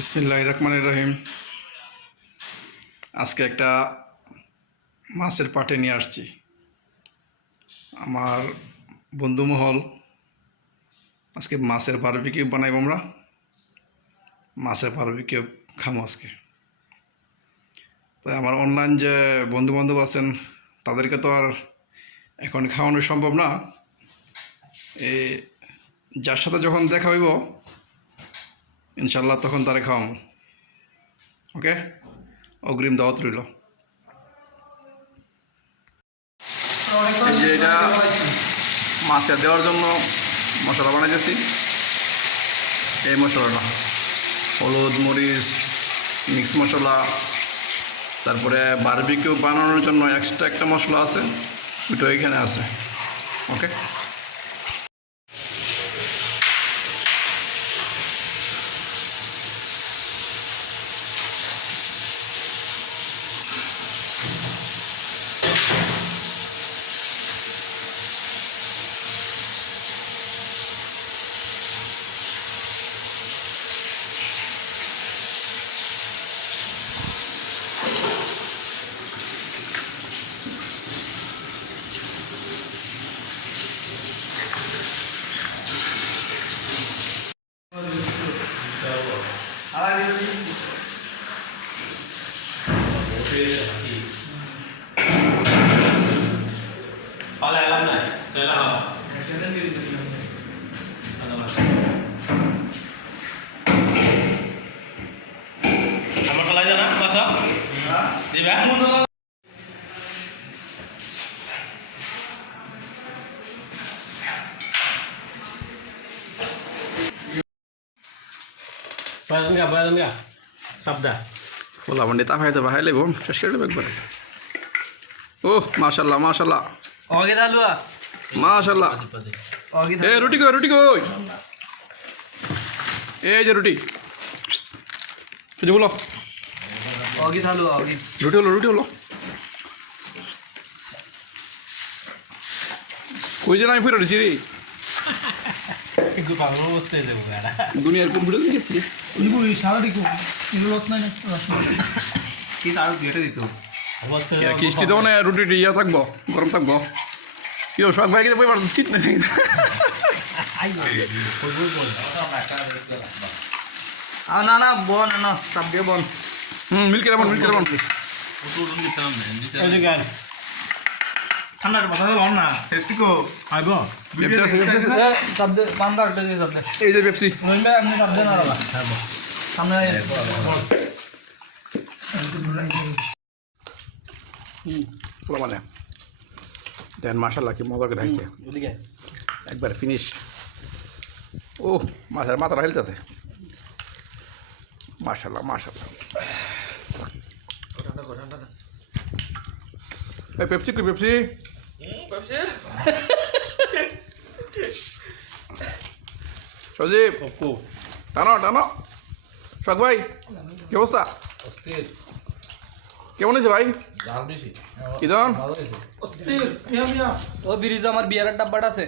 বিসমিল্লাহির রহমানির রহিম। আজকে একটা মাছের পাটে নিয়ে আসছি। আমার বন্ধু মহল আজকে মাছের বারবিকিউ বানাইব। আমরা মাছের বারবিকিউ খামো আজকে। তাই আমার অনলাইন যে বন্ধু বান্ধব আছেন তাদেরকে তো আর এখন খাওয়ানো সম্ভব না। এই যার সাথে যখন দেখা হইব ইনশাল্লাহ তখন তারে খাওয়াবো। ওকে, অগ্রিম দাওয়াত রইল। এই যে এটা মাছে দেওয়ার জন্য মশলা বানাইতেছি। এই মশলাটা হলুদ, মরিচ, মিক্স মশলা, তারপরে বারবিকিউ বানানোর জন্য এক্সট্রা একটা মশলা আছে, ওইটা এখানে আছে। ওকে, মশলা জানা মাছা দিবা মশলা bayar enggak sabda বলা বন্ডি তা ভাই তো ভাই লেব শেষ করে দেবো একবারে। ও মাশাল্লাহ মাশাল্লাহ oke dah lu মাশাল্লাহ। oke এ রুটি কই, রুটি কই? এই যে রুটি, শুধু বলো oke dah lu oke রুটি হলো, রুটি হলো। কই যে আমি ফিরে দিছি রে, ikut palu mesti itu bukan দুনিয়ার কম্পিউটার দিয়ে গেছি। ইবু সারা দেখো এগুলো লস নাই না কি তার বিয়েটা দিত কিস্তি দেবো না, রুটি ইয়া থাকবো, গরম থাকবো। কি সব ভাই বই পারতো সিট নেই। না না বন না সব দিয়ে বন milk Raymond, milk Raymond. itu kan ঠান্ডার কথা বল না টেস্টিকো আইব পেপসি আছে, পেপসি আছে। সব দে বান্দার দে সব দে এই যে পেপসি। রইবে আপনি সব দে না বাবা সামনে মানে দেন মাশাল্লাহ কি মজা করে খাইছে একবার ফিনিশ। ও মাছের মাথাটা হেলতেছে। মাশাল্লাহ মাশাল্লাহ। এই পেপসি কি পেপসি? সজীব টানো টানো। শখ ভাই কি অবস্থা? কেমন হয়েছে ভাই? ইদন ও ব্রিজ আমার বিয়ারের ডাব্বাটা আছে